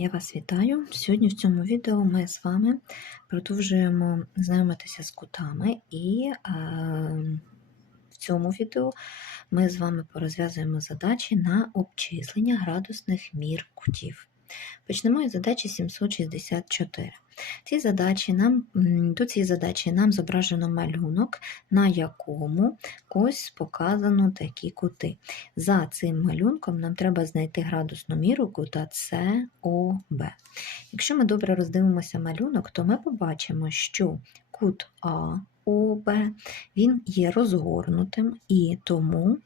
Я вас вітаю. Сьогодні в цьому відео ми з вами продовжуємо знайомитися з кутами, і е, в цьому відео ми з вами порозв'язуємо задачі на обчислення градусних мір кутів. Почнемо із задачі 764. Ці задачі нам, до цієї задачі нам зображено малюнок, на якому ось показано такі кути. За цим малюнком нам треба знайти градусну міру кута СОБ. Якщо ми добре роздивимося малюнок, то ми побачимо, що кут АОБ він є розгорнутим і тому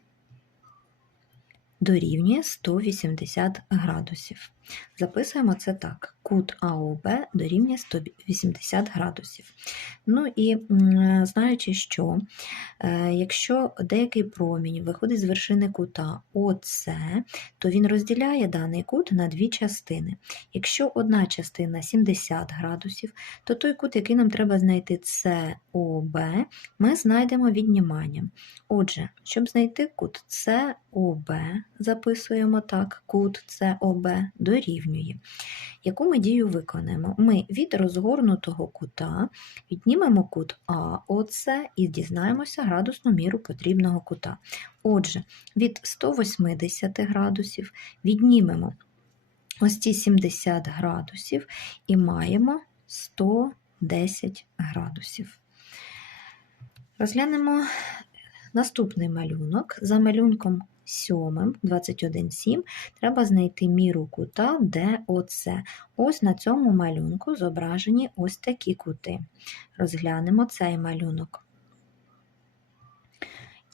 дорівнює 180 градусів. Записуємо це так: кут АОБ дорівнює 180 градусів. Ну і знаючи, що е, якщо деякий промінь виходить з вершини кута ОС, то він розділяє даний кут на дві частини. Якщо одна частина 70 градусів, то той кут, який нам треба знайти СОБ, ми знайдемо відніманням. Отже, щоб знайти кут СОБ, записуємо так, кут СОБ дорівнює. Яку ми дію виконаємо? Ми від розгорнутого кута віднімемо кут АОЦ і дізнаємося градусну міру потрібного кута. Отже, від 180 градусів віднімемо ось ці 70 градусів і маємо 110 градусів. Розглянемо наступний малюнок. За малюнком 7, 21,7 треба знайти міру кута ДОЦ. Ось на цьому малюнку зображені ось такі кути. Розглянемо цей малюнок.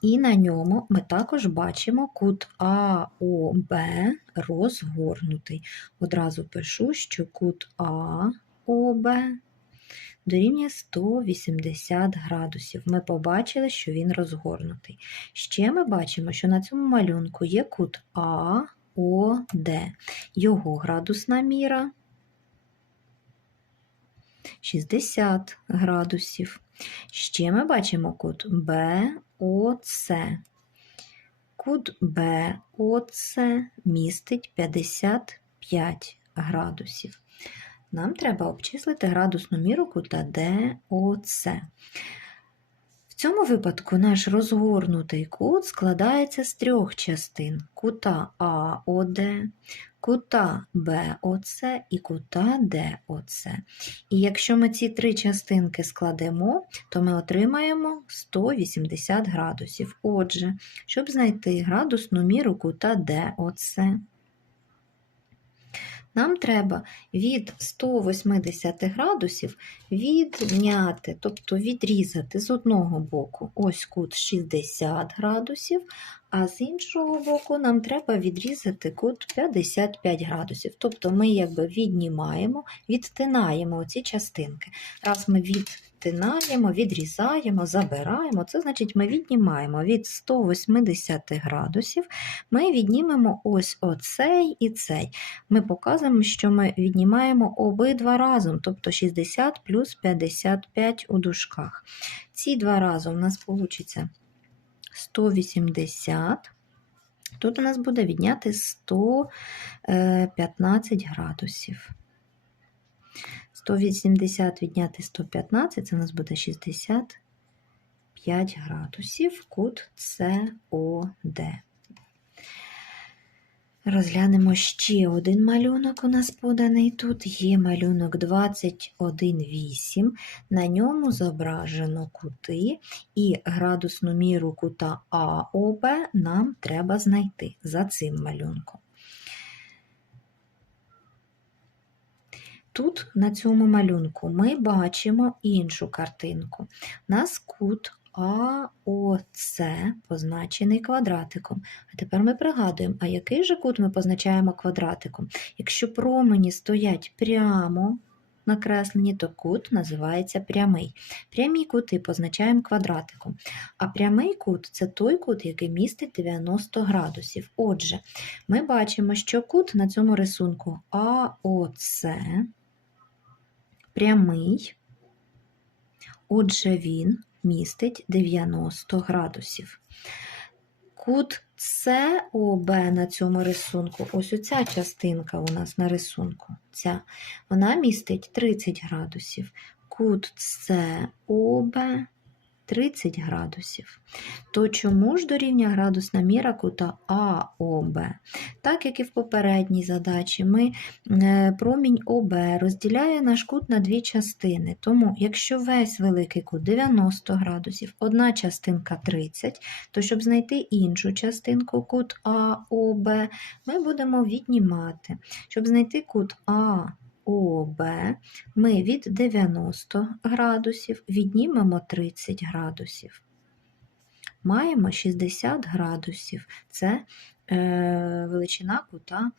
І на ньому ми також бачимо кут АОБ розгорнутий. Одразу пишу, що кут АОБ дорівнює 180 градусів. Ми побачили, що він розгорнутий. Ще ми бачимо, що на цьому малюнку є кут АОД. Його градусна міра 60 градусів. Ще ми бачимо кут БОЦ. Кут БОЦ містить 55 градусів. Нам треба обчислити градусну міру кута ДОЦ. В цьому випадку наш розгорнутий кут складається з трьох частин: кута АОД, кута БОЦ і кута ДОЦ. І якщо ми ці три частинки складемо, то ми отримаємо 180 градусів. Отже, щоб знайти градусну міру кута ДОЦ, нам треба від 180 градусів відняти, тобто відрізати з одного боку ось кут 60 градусів, а з іншого боку нам треба відрізати кут 55 градусів. Тобто ми якби віднімаємо, відтинаємо оці частинки. Раз ми відтинаємо, відрізаємо, забираємо, це значить ми віднімаємо від 180 градусів, ми віднімемо ось оцей і цей. Ми показуємо, що ми віднімаємо обидва разом, тобто 60 плюс 55 у дужках. Ці два рази у нас вийде 180. Тут у нас буде відняти 115 градусів. 180 відняти 115, це у нас буде 65 градусів кут СОД. Розглянемо ще один малюнок у нас поданий. Тут є малюнок 21,8. На ньому зображено кути, і градусну міру кута АОБ нам треба знайти за цим малюнком. Тут на цьому малюнку ми бачимо іншу картинку. У нас кут АОЦ позначений квадратиком. А тепер ми пригадуємо, а який же кут ми позначаємо квадратиком? Якщо промені стоять прямо накреслені, то кут називається прямий. Прямі кути позначаємо квадратиком. А прямий кут це той кут, який містить 90 градусів. Отже, ми бачимо, що кут на цьому рисунку АОЦ прямий, отже, він містить 90 градусів. Кут СОБ на цьому рисунку, ось оця частинка у нас на рисунку, ця, вона містить 30 градусів. Кут СОБ 30 градусів. То чому ж дорівнює градусна міра кута АОБ? Так як і в попередній задачі, ми е, промінь ОБ розділяє наш кут на дві частини. Тому, якщо весь великий кут 90 градусів, одна частинка 30, то щоб знайти іншу частинку кут АОБ, ми будемо віднімати. Щоб знайти кут АОБ, ми від 90 градусів віднімемо 30 градусів. Маємо 60 градусів. Це е, величина кута